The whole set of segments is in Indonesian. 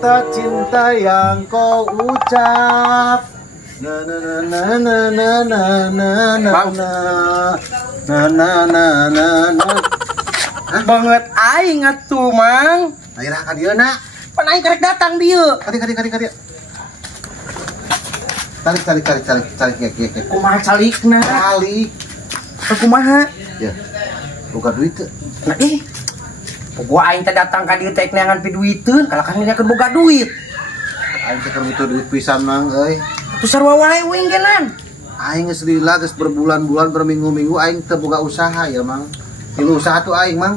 kata cinta yang kau ucap. Na na na na na na na na na na na na na. Banget aing atuh, Mang. Ayeuna ka dieu na. Pan aing karek datang dieu. Kadi. Tarik ngek. Kumaha calikna? Kali. Kumaha? Ya. Buka duit teh. Nah, gua aing teh datang ka dieu teh neangan pi duiteun, kalau kan nyakeun boga duit. Aing teh keur butuh duit pisan Mang euy. Tu sarua wae wing genan. Aing geus lila geus berbulan-bulan berminggu-minggu aing teh boga usaha ya Mang. Tilu usaha tuh aing Mang.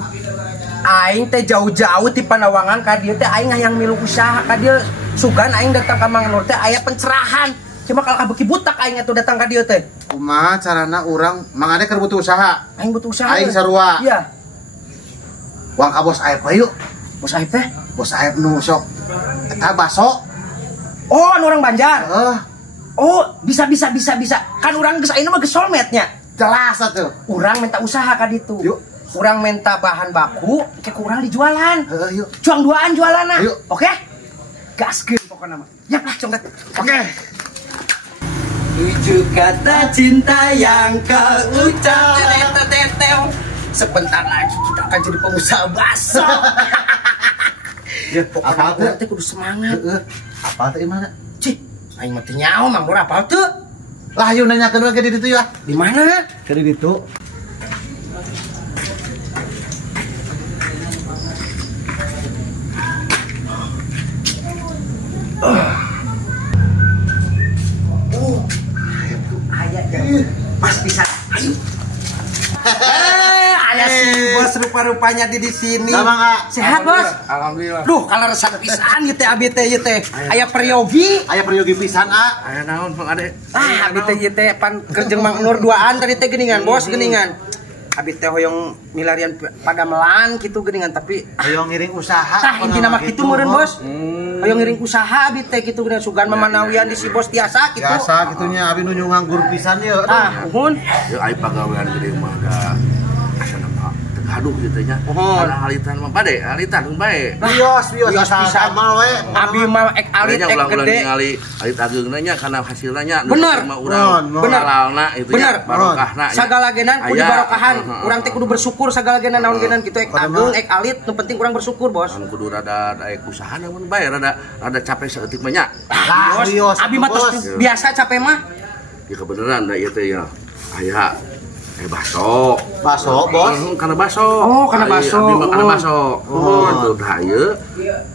Aing teh jauh-jauh ti Pandawangan ka dieu teh aing hayang milu usaha ka dieu. Sugan aing datang ka Mang Nur teh aya pencerahan. Cuma kalau kabeuki butak aing atuh datang ka dieu teh. Kumaha carana urang Mang Ade keur butuh usaha. Aing butuh usaha. Aing sarua. Iya. Uang ka bos Aep yuk. Bos Aep teh? Bos Aep nu sok eta baso. Oh, anu orang Banjar. Oh, bisa. Kan urang geus ayeuna mah geus solmetnya. jelas atuh. Urang minta usaha ka ditu. Yuk. Urang minta bahan baku, ke kurang dijualan. Yuk. Cuang duaan jualanna. Yuk. Oke? Gaskeun pokona mah. Ya lah, congkat. Oke. 7 kata cinta yang kau ucap. Sebentar lagi kita akan jadi pengusaha bakso. Ya, Pokoknya apa nanti kudu semangat. Apa teh mana? Cih, aing mah teu nyaho, Mang Mur apal teu? Lah yuk nanyakeun we ke ditu ya. Di mana? Ke ditu. Pas bisa. Ayo. Ada si bos rupa-rupanya di sini. Sehat, Bos? Alhamdulillah. Duh, kalau resep pisan ieu teh abi teh ieu teh. Aya peryogi. Aya peryogi pisan, Aya naon, Bang Ade? Abi teh ieu teh pan kerjeng Mang Nur duaan tadi teh geuningan, Bos, geuningan. Abi teh hoyong milarian pada melan kitu geuningan tapi hoyong ngiring usaha. tah intina mah kitu meureun, Bos. Hoyong ngiring usaha abi teh kitu geuningan sugan mamanawian di si Bos tiasa kitu. Biasa kitunya abi nu nganggur pisan ye. Tah, nuhun. Ya ai pagawean gede mah da asana mah tegaduh kitu nya. Ada halitan mah bade, halitan bae. Bios pisan mah we. Abi mah ek alit ek gede. Ningali alit ageungna nya kana hasilna nya Bener. urang halalna itu Bener. nya barokahna. Sagala genan kudu barokahan. Urang teh kudu bersyukur sagala genan naon genan kitu ek ageung ek alit nu penting urang bersyukur, Bos. Anu kudu rada daek usaha namun bae rada capek saeutik mah nya. Bos, abi mah tos biasa capek mah. Ya kebenaran da ieu teh ya. Aya baso. Baso, Bos. Kana baso. Oh, kana baso. Abi mah kana baso. Itu dah ieu.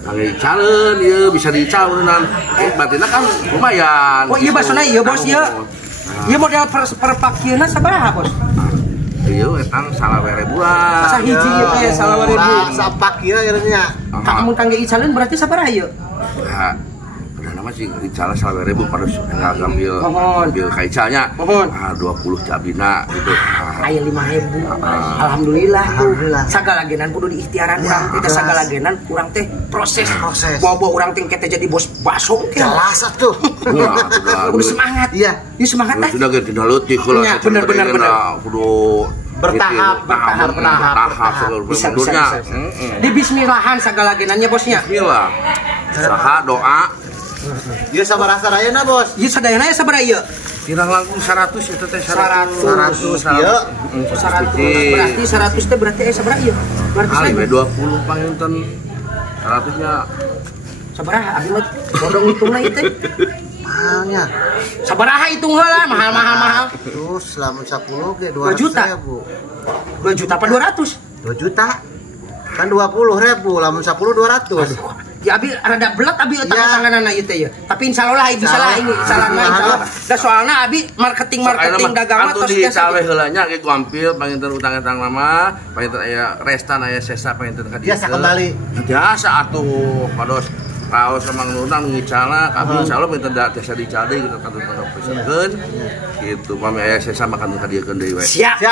Kangge caleun ieu bisa dicaleun. Batina kan lumayan. Oh, ieu basona ieu, Bos, ieu. Ieu model perpakieuna sabaraha, Bos? Ieu etang 20.000 bulan. Sahiji ieu teh 20.000. Sapak ieu nya. Mun kangge icaleun berarti sabaraha ieu? Ya. Nama sih dicala 20.000 pada ngambil kaicanya 20 cabina gitu. Aya 5.000. Alhamdulillah tuh. Sagala genan kudu diikhtiaran urang. Kita sagala genan urang teh proses. Bobo urang teh kete jadi bos baso teh. Jelas atuh. Kudu semangat. Iya. Ieu semangat teh. Sudah kita leutik heula. Bener. Kudu bertahap. Bisa. Di bismillahan sagala genannya bosnya. Bismillah. Saha doa. Ieu sabaraha sadayana, Bos? Ieu sadayana sabaraha ieu? Kirang langkung 100 itu teh 100 ieu. 100 berarti 100 teh berarti sabaraha ieu? Berarti kali 20 panginten 100-nya sabaraha abi mah bodong hitungna ieu teh. Mahalnya. Sabaraha hitung heula mahal. Terus lamun 10 ge 2 juta. 2 juta apa 200? 2 juta. Kan 20.000, lamun 10 200. Ya abi rada belat abi tangan-tanganana ieu teh ya. Tapi insyaallah bisa lah ini salah mah insyaallah. Da soalna abi marketing dagang mah tos dicawe heula nya ge kuampil panginten utang-utang mah, panginten aya restan aya sesa panginten ka dieu. Biasa kembali. Biasa atuh pados raos Mang Nurna ngicana kami insyaallah minta da teh dicade gitu kan pesenkeun. Kitu pami aya sesa makan ka dieukeun deui we. Siap.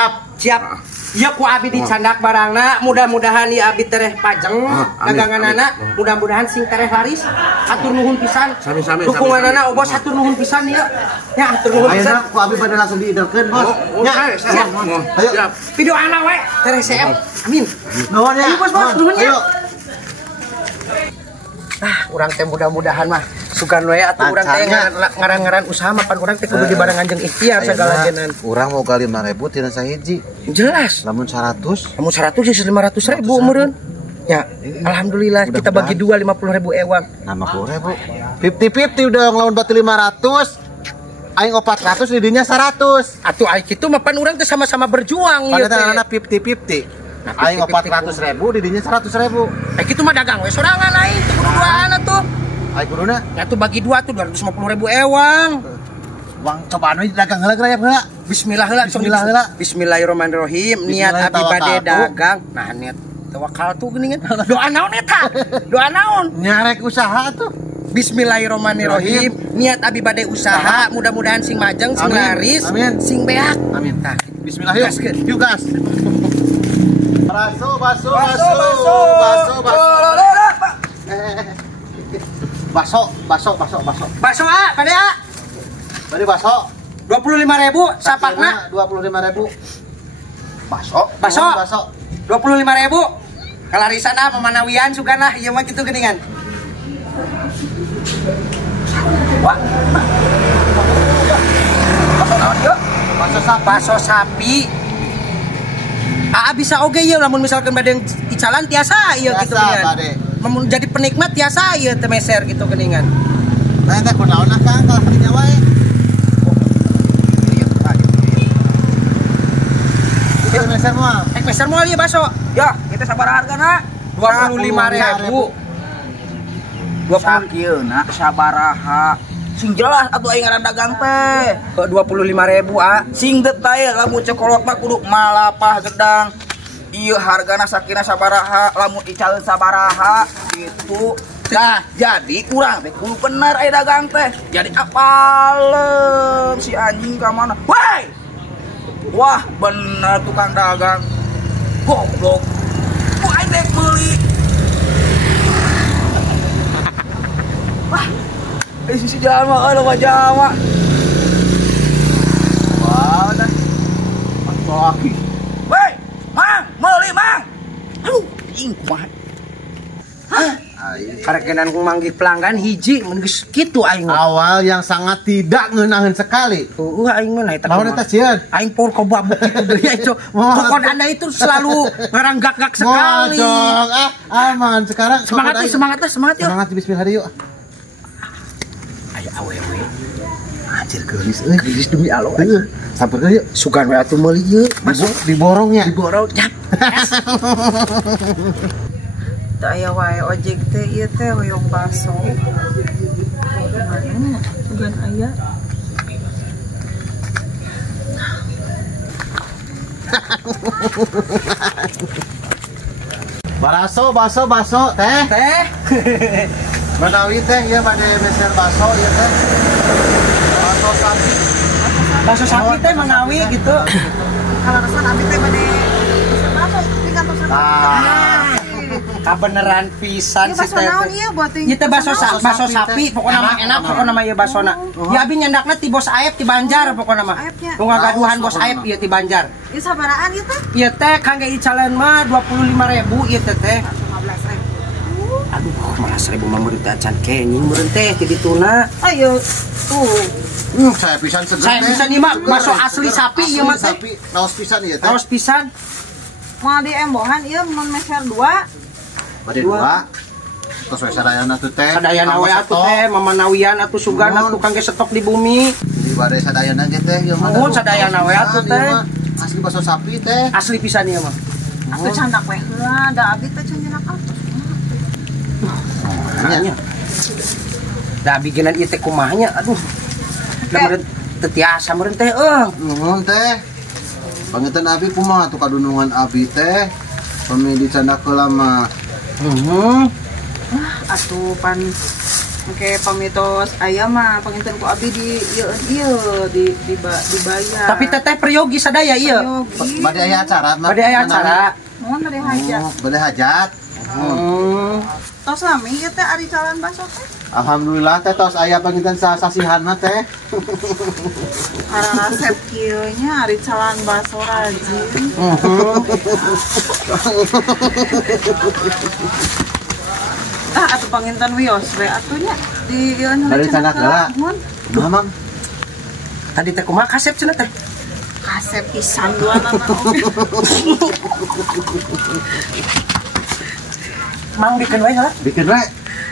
Ya ku abi dicandak barangna, mudah-mudahan ieu abi tereh pajeng daganganana, mudah-mudahan sing tereh laris. Hatur nuhun pisan. Sami-sami. Dukunganana Bos hatur nuhun pisan ieu. Ya hatur nuhun pisan. Ayeuna ku abi pada langsung diiderkeun, Bos. Ya, siap. Ayo. Videoana we tereh CM. Amin. Nuhun ya. Ayo Bos, nuhun ya. Urang teh mudah-mudahan mah sugan we atuh urang teh ngaran-ngaran usaha mah pan urang teh kudu dibarengan jeung ikhtiar sagala jenan. Urang mau kali 5.000 tina sahiji. Jelas. Lamun 100 geus 500.000 meureun. Ya, alhamdulillah kita bagi 2 50.000 ewang. 50.000. 50-50 udah ngelawan batu 500. Aing 400 di dinya 100. Atuh aing kitu mah pan urang teh sama-sama berjuang ieu teh. Padahal 50-50. Aing 400.000 di dinya 100.000. Kitu mah dagang we sorangan aing teh kudu duaan atuh. Aing kuduna. Ya tuh bagi 2 tuh 250.000 ewang. Uang cobaan we dagang heula rayap heula. Bismillah heula. Bismillah heula. Bismillahirrahmanirrahim. Niat abi bade dagang. Nah, niat tawakal tuh geuningan. Doa naon eta? Doa naon? Nyarek usaha tuh. Bismillahirrahmanirrahim. Niat abi bade usaha, mudah-mudahan sing majeng, sing laris, sing beak. Amin. Nah, bismillah yuk. Yuk gas. Baso. Baso A, pada A. Bari baso. 25.000 sapakna. 25.000. Baso. 25.000. Kalarisan ah pemanawian sugana ieu mah kitu geuningan. Wah. Baso naon yuk? Baso sapi. Bisa oge ya lamun misalkan bade icalan tiasa ieu gitu geuningan. Mun jadi penikmat tiasa ieu teh meser gitu geuningan. Nah eta kunaon Kang kalau kinya wae. Ieu meser moal. Meser moal ieu baso. Ya, kita sabar hargana 25.000. 20.000 sabaraha. Sing jelas atuh aing ngaran dagang teh. 25.000 Sing detail lamun cokolot mah kudu malapah gedang. Ieu hargana sakina sabaraha, lamun ical sabaraha gitu. Nah, jadi kurang teh kudu bener aya dagang teh. Jadi apalem si anjing ka mana? Woi. Wah, bener tukang dagang. Goblok. Ku aing teh meuli. Wah. Sisi jalan mah ada wajah mah. Wah, dah. Laki. Woi, Mang, meuli Mang. Aduh, ing kumaha. Karekenan ku manggih pelanggan hiji mun geus kitu aing. Awal yang sangat tidak ngeunaheun sekali. Aing mah eta. Naon eta sieun? Aing por kobabuk kitu deui itu. Pokon Anda itu selalu ngaranggak-gak sekali. Dong, aman sekarang. Semangat yuk. Semangat bismillah yuk. Aya awewe. Anjir geulis demi Allah. Sabar yuk. Sugan we atuh meuli ieu. Masuk diborongnya. Diborong cap. Tak aya wae ojek teh ieu teh hoyong baso. Mana bukan aya. Baso teh. Menawi teh ieu bade meser baso ieu teh. Baso sapi. Baso sapi teh menawi gitu. Kalau resan abi teh bade meser baso di kantor sana. Kabeneran pisan si teh. Ieu teh baso sapi, pokona mah enak, pokona mah ieu basona. Ya abi nyandakna ti Bos Aep ti Banjar pokona mah. Bunga gaduhan Bos Aep ieu ti Banjar. Ieu sabaraan ieu teh? Ieu teh kangge icalan mah 25.000 ieu teh. 15.000. Aduh, 15.000 mah meureun teh acan kening meureun teh ti dituna. Ayo tuh. Saya pisan seger. Saya pisan ieu mah baso asli sapi ieu mah teh. Sapi naos pisan ieu teh. Naos pisan. Moal di embohan ieu mun meser 2. Bade 2. Tos we sadayana tuh teh. Sadayana we atuh teh, mamanawian atuh sugana atuh kangge stok di bumi. Jadi bade sadayana ge teh ieu mah. Mun sadayana we atuh teh. Asli baso sapi teh. Asli pisan ieu mah. Atuh candak we heula, da abi teh cenjenak atus. Nya. Da bikinan ieu teh kumaha nya? Aduh. Da meureun teu tiasa meureun teh Nuhun teh. Pangetan abi kumaha tuh kadunungan abi teh? Pamili candak heula mah. Atuh pan oke pamitos aya mah panginten ku abi di ieu dibayar. Tapi teteh peryogi sadaya ieu. Bade aya acara. Bade aya acara. Mohon bade hajat. Bade hajat. Tos lami ieu teh ari calon baso teh. Alhamdulillah teh tos aya panginten sasihanna teh. Karena resep kieu nya ari calon baso rajin. Atuh panginten wios we atunya di ieu Bari canak heula. Mamang. Tadi teh kumaha kasep cenah teh? Kasep pisan duana mah. Mang bikin wae heula. Bikin wae.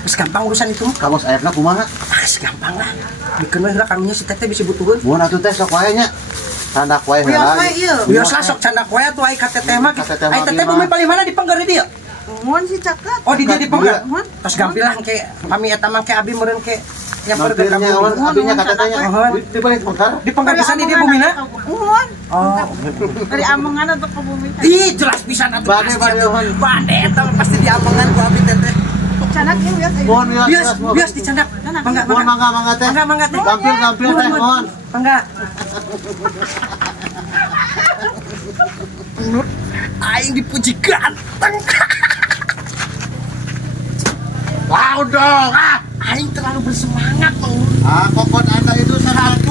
Geus gampang urusan itu mah. Kabos ayapna kumaha? Geus gampang lah. Bikin wae heula karunya si teteh bisa butuheun. Mun atuh teh sok wae nya. Tandak wae Wios heula. we ieu. Wios lah sok candak wae atuh ai ka teteh mah. Ai teteh bumi paling mana di Pengger dieu? Mun si caket. Oh di dia di Pengger. Mun. Tos gampilah ke kami eta mah ke abi meureun ke yang pergi ke Mampirnya kamu. awan abinya katetanya. Di balik Pengger. Di Pengger pisan di dia bumina. Mun. Oh. Dari Amengan atau ke bumi. Ih jelas pisan atuh. Bade eta pasti di Amengan ku abi teteh. Canak ieu wios. Mohon Bias dicandak. Mangga teh. Mangga teh. Gampil teh mohon. Mangga. Menurut aing dipuji ganteng. Laut dong. Aing terlalu bersemangat, Mang. Kokon Anda itu 1.000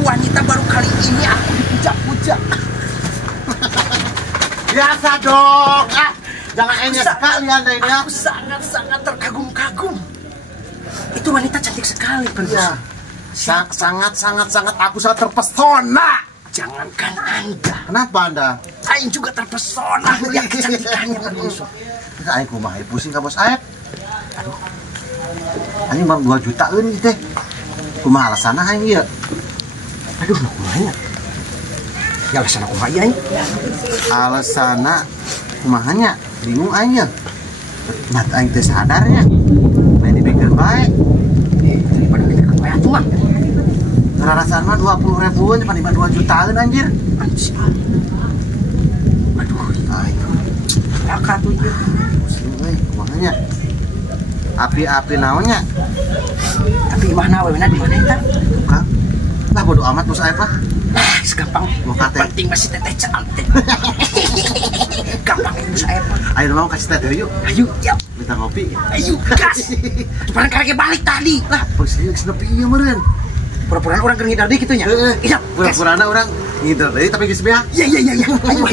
wanita baru kali ini aku dipuja-puja. Biasa dong. Jangan enyek sekali Anda ini ya. Aku sangat-sangat terkagum-kagum. Itu wanita cantik sekali, Ya. Sangat aku sangat terpesona. Jangankan Anda, Kenapa Anda? Aing juga terpesona melihat kecantikannya, Penusuh. Aing kumaha pusing ka Bos Aep. Aduh. Aing mah 2 juta euy teh. Kumaha alasanna aing ieu? Aduh, kumahanya. Ya alasan aku mah aing. Alasanna kumahanya? Bingung aing ya. Mat aing teh sadarnya. Main dipikir bae. Daripada kita kaya atuh mah. Rarasan mah 20.000 dibanding 2 jutaan anjir. Anjir. Aduh, Aing laka tuh ieu. pusing euy kumahanya. Api-api naonnya? Tapi mana weuna di mana eta? Tukang. Lah bodo amat Bos Aep lah. Gampang. Muka teh. Penting masih teteh cantik. Gampang itu saya mah. Ayo mau kasih teh yuk. Ayo, yuk. Minta ngopi. Ayo, gas. Barang karek balik tadi. Lah, Posisinya kesenepi ieu meureun. pura-pura orang keur ngidar deui kitu nya. Iya, gas. Pura-purana orang ngidar deui tapi geus beak. Iya. Ayo.